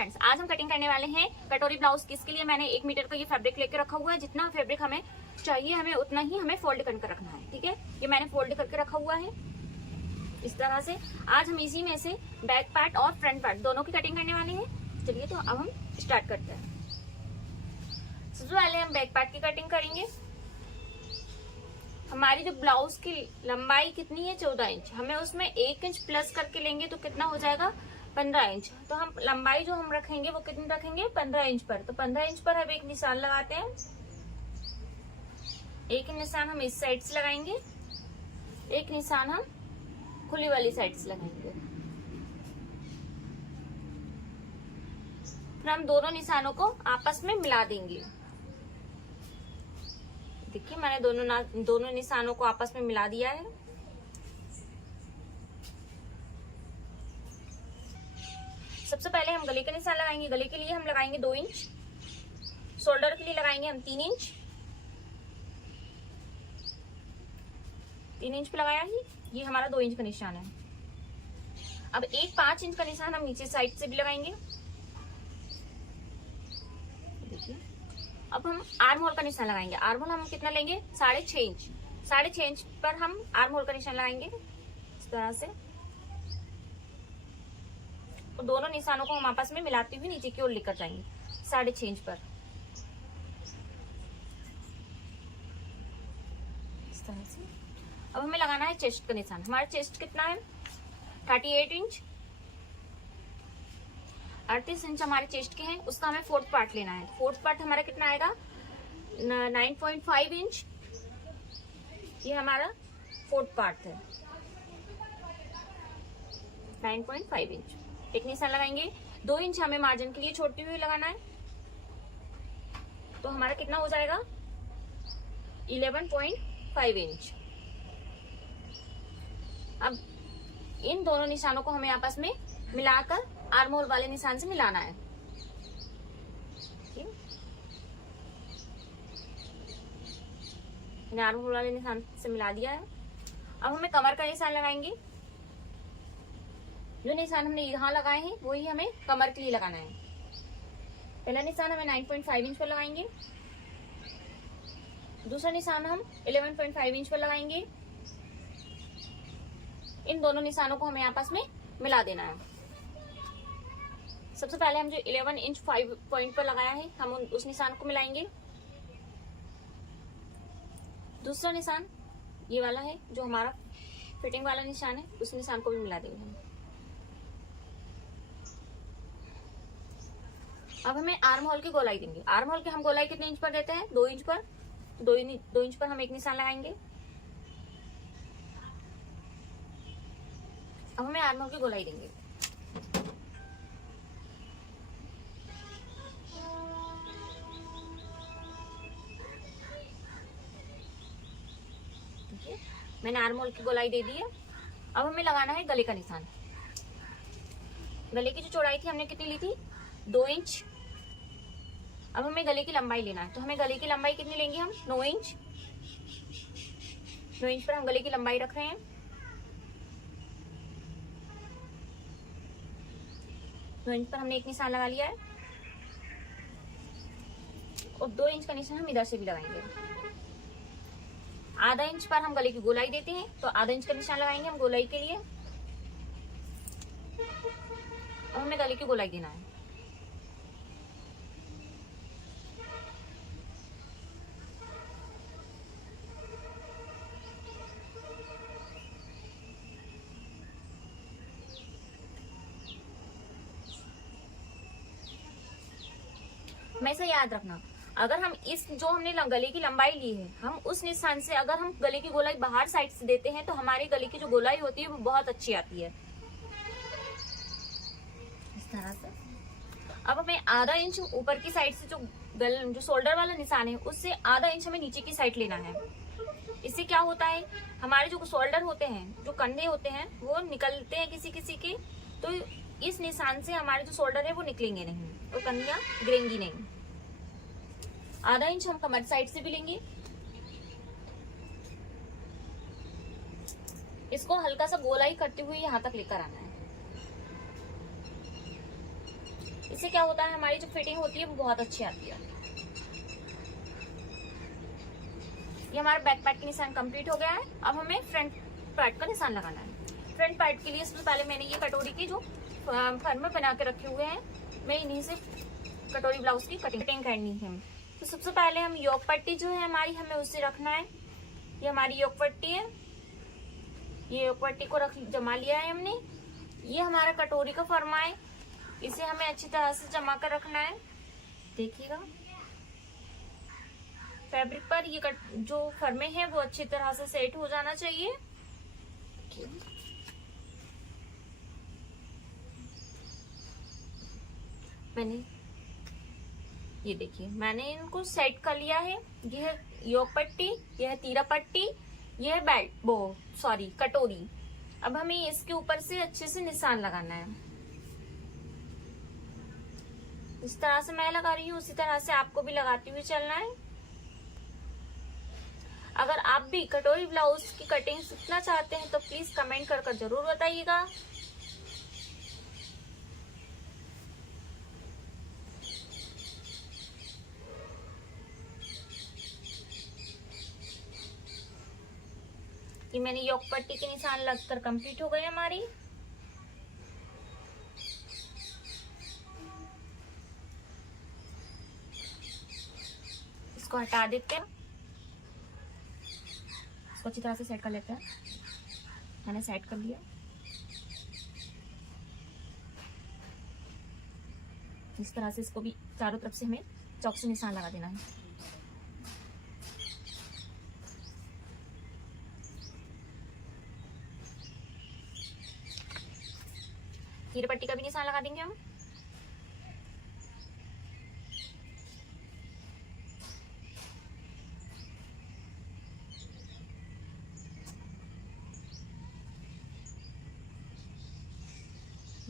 Friends, आज हम cutting करने वाले हैं कटोरी ब्लाउज। किसके लिए मैंने 1 मीटर का ये फैब्रिक लेके रखा हुआ है। जितना फैब्रिक हमें चाहिए हमें उतना ही हमें फोल्ड करके रखना है। ठीक है, ये मैंने फोल्ड करके रखा हुआ है इस तरह से। आज हम इसी में से बैक पार्ट और फ्रंट पार्ट दोनों की कटिंग करने वाले हैं। चलिए तो अब हम स्टार्ट करते हैं। सबसे पहले हम बैक पार्ट की कटिंग करेंगे। हमारी जो ब्लाउज की लंबाई कितनी है 14 इंच, हमें उसमें 1 इंच प्लस करके लेंगे तो कितना हो जाएगा 15 इंच। तो हम लंबाई जो हम रखेंगे वो कितनी रखेंगे 15 इंच पर। तो 15 इंच पर हम एक निशान लगाते हैं। एक निशान हम इस साइड से लगाएंगे, एक निशान हम खुली वाली साइड से लगाएंगे। फिर हम दोनों निशानों को आपस में मिला देंगे। देखिए मैंने दोनों निशानों को आपस में मिला दिया है। सबसे पहले हम गले का निशान लगाएंगे। गले के लिए हम लगाएंगे 2 इंच, शोल्डर के लिए लगाएंगे हम 3 इंच। 3 इंच पे लगाया ही, ये हमारा 2 इंच का निशान है। अब एक 5 इंच का निशान हम नीचे साइड से भी लगाएंगे। देखिए अब हम आर्म होल का निशान लगाएंगे। आर्म होल हम कितना लेंगे 6.5 इंच। 6.5 इंच पर हम आर्म होल का निशान लगाएंगे इस तरह से। और दोनों निशानों को हम आपस में मिलाते हुए नीचे की ओर लेकर जाएंगे 6.5 इंच पर इस तरह से। अब हमें लगाना है चेस्ट का निशान। हमारा चेस्ट कितना है 38 इंच। 38 इंच हमारे चेस्ट के हैं, उसका हमें 4th पार्ट लेना है। 4th पार्ट हमारा कितना आएगा 9.5 इंच। ये हमारा 4th पार्ट है 9.5 इंच। एक निशान लगाएंगे। 2 इंच हमें मार्जिन के लिए छोड़ते हुए लगाना है। तो हमारा कितना हो जाएगा 11.5 इंच। अब इन दोनों निशानों को हमें आपस में मिलाकर आर्म होल वाले निशान से मिलाना है। मैंने आर्म होल वाले निशान से मिला दिया है। अब हमें कमर का निशान लगाएंगे। जो निशान हमने यहाँ लगाए हैं वही हमें कमर के लिए लगाना है। पहला निशान हमें 9.5 इंच पर लगाएंगे। दूसरा निशान हम 11.5 इंच पर लगाएंगे। इन दोनों निशानों को हमें आपस में मिला देना है। सबसे पहले हम जो 11 इंच 5 पॉइंट पर लगाया है हम उस निशान को मिलाएंगे। दूसरा निशान ये वाला है जो हमारा फिटिंग वाला निशान है, उस निशान को भी मिला देंगे हम। अब हमें आर्म होल की गोलाई देंगे। आर्म होल की हम गोलाई कितने इंच पर देते हैं 2 इंच पर। 2 इंच पर हम एक निशान लगाएंगे। अब हमें आर्म होल की गोलाई देंगे। ठीक है, मैंने आर्म होल की गोलाई दे दी है। अब हमें लगाना है गले का निशान। गले की जो चौड़ाई थी हमने कितनी ली थी 2 इंच। अब हमें गले की लंबाई लेना है। तो हमें गले की लंबाई कितनी लेंगे हम 9 इंच। 9 इंच पर हम गले की लंबाई रख रहे हैं। 9 इंच पर हमने एक निशान लगा लिया है और 2 इंच का निशान हम इधर से भी लगाएंगे। आधा इंच पर हम गले की गोलाई देते हैं, तो आधा इंच का निशान लगाएंगे हम गोलाई के लिए। अब हमें गले की गोलाई देना है। हमेशा याद रखना, अगर हम इस जो हमने गले की लंबाई ली है हम उस निशान से अगर हम गले की गोलाई बाहर साइड से देते हैं तो हमारे गले की जो गोलाई होती है वो बहुत अच्छी आती है इस तरह से। अब हमें आधा इंच ऊपर की साइड से जो शोल्डर वाला निशान है उससे आधा इंच हमें नीचे की साइड लेना है। इससे क्या होता है हमारे जो शोल्डर होते हैं, जो कंधे होते हैं वो निकलते हैं किसी किसी के, तो इस निशान से हमारे जो शोल्डर है वो निकलेंगे नहीं, तो कंधियां गिरेंगी नहीं। आधा इंच हम कमर साइड से भी लेंगे। इसको हल्का सा गोलाई करते हुए यहाँ तक लेकर आना है। इससे क्या होता है, हमारी जो फिटिंग होती है वो बहुत अच्छी आती है। ये हमारा बैक पार्ट का निशान कंप्लीट हो गया है। अब हमें फ्रंट पार्ट का निशान लगाना है। फ्रंट पार्ट के लिए सबसे पहले मैंने ये कटोरी की जो फर्म बना के रखे हुए हैं, मैं इन्हीं से कटोरी ब्लाउज की कटिंग करनी है। तो सबसे पहले हम योक पट्टी जो है हमारी, हमें उसे रखना है। ये हमारी योक पट्टी है, ये योक पट्टी को जमा लिया है हमने। ये हमारा कटोरी का फर्मा है, इसे हमें अच्छी तरह से जमा कर रखना है। देखिएगा फैब्रिक पर ये जो फर्मे हैं वो अच्छी तरह से सेट हो जाना चाहिए। मैंने ये देखिए मैंने इनको सेट कर लिया है। ये है योक पट्टी, ये है तीरा पट्टी, ये है बेल्ट कटोरी। अब हमें इसके ऊपर से अच्छे से निशान लगाना है। इस तरह से मैं लगा रही हूँ, उसी तरह से आपको भी लगाते हुए चलना है। अगर आप भी कटोरी ब्लाउज की कटिंग सीखना चाहते हैं तो प्लीज कमेंट कर जरूर बताइएगा। कि मैंने योक पट्टी के निशान लगकर कंप्लीट हो गए हमारी। इसको हटा देते हैं, इसको अच्छी तरह से सेट कर लेते हैं। मैंने सेट कर लिया। इस तरह से इसको भी चारों तरफ से हमें चौक से निशान लगा देना है। तीर पट्टी का भी निशान लगा देंगे हम।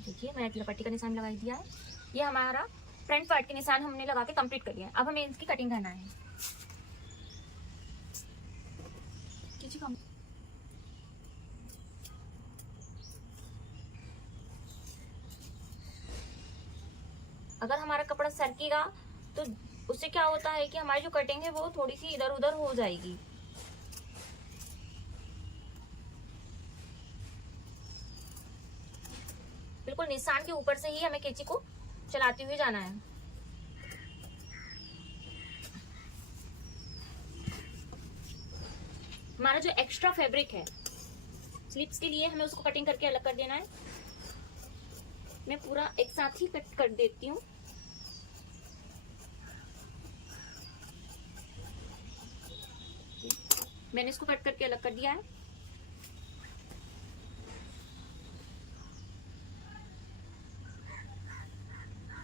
देखिए मैंने तीर पट्टी का निशान लगा दिया है। ये हमारा फ्रंट पार्ट के निशान हमने लगा के कंप्लीट कर लिया है। अब हमें इसकी कटिंग करना है। अगर हमारा कपड़ा सरकेगा तो उससे क्या होता है कि हमारी जो कटिंग है वो थोड़ी सी इधर उधर हो जाएगी। बिल्कुल निशान के ऊपर से ही हमें कैंची को चलाते हुए जाना है। हमारा जो एक्स्ट्रा फैब्रिक है स्लीव्स के लिए, हमें उसको कटिंग करके अलग कर देना है। मैं पूरा एक साथ ही कट कर देती हूँ। मैंने इसको कट करके अलग कर दिया है।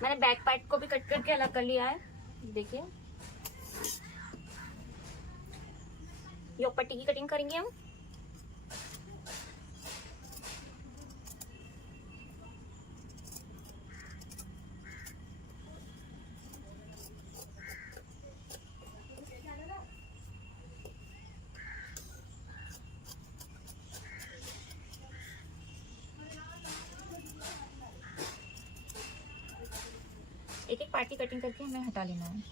मैंने बैक पार्ट को भी कट करके अलग कर लिया है। देखिए योक पट्टी की कटिंग करेंगे हम। एक एक पार्ट की कटिंग करके हमें हटा लेना है।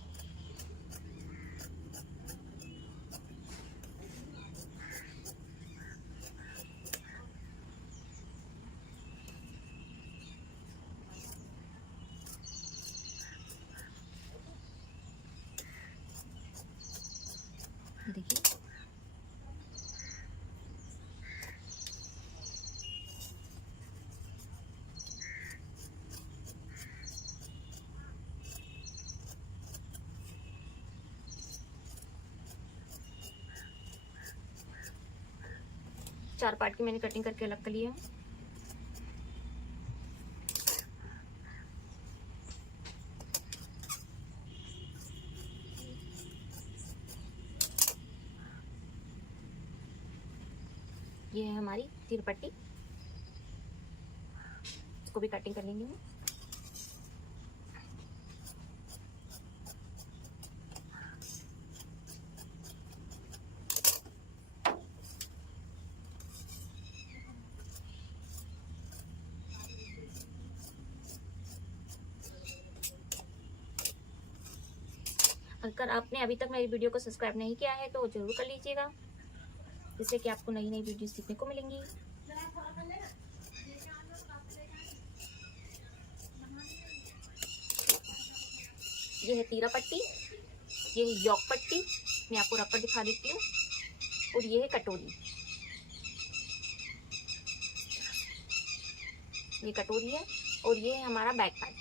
देखिए चार पार्ट की मैंने कटिंग करके अलग कर लिया है। ये है हमारी तीर पट्टी, इसको भी कटिंग कर लेंगे हम। अगर आपने अभी तक मेरी वीडियो को सब्सक्राइब नहीं किया है तो जरूर कर लीजिएगा, जिससे कि आपको नई नई वीडियो सीखने को मिलेंगी। ये है तीरा पट्टी, ये है योक पट्टी, मैं आपको रखकर दिखा देती हूँ, और ये है कटोरी। ये कटोरी है और ये है हमारा बैक पार्ट।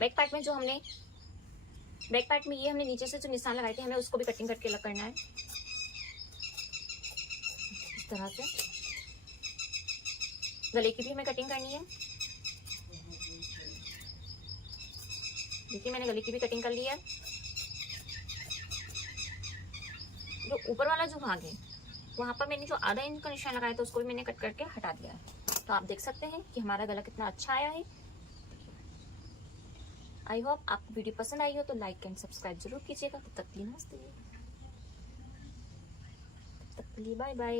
बैक पार्ट में जो हमने बैक पार्ट में ये हमने नीचे से जो निशान लगाए थे, हमें उसको भी कटिंग करके अलग करना है इस तरह से। गले की भी हमें कटिंग करनी है। देखिए मैंने गले की भी कटिंग कर ली है। जो ऊपर वाला जो भाग है वहां पर मैंने जो आधा इंच का निशान लगाया था उसको भी मैंने कट करके हटा दिया है। तो आप देख सकते हैं कि हमारा गला कितना अच्छा आया है। आई होप आपको वीडियो पसंद आई हो तो लाइक एंड सब्सक्राइब जरूर कीजिएगा। तब तक के लिए नमस्ते, तब तक के लिए बाय बाय।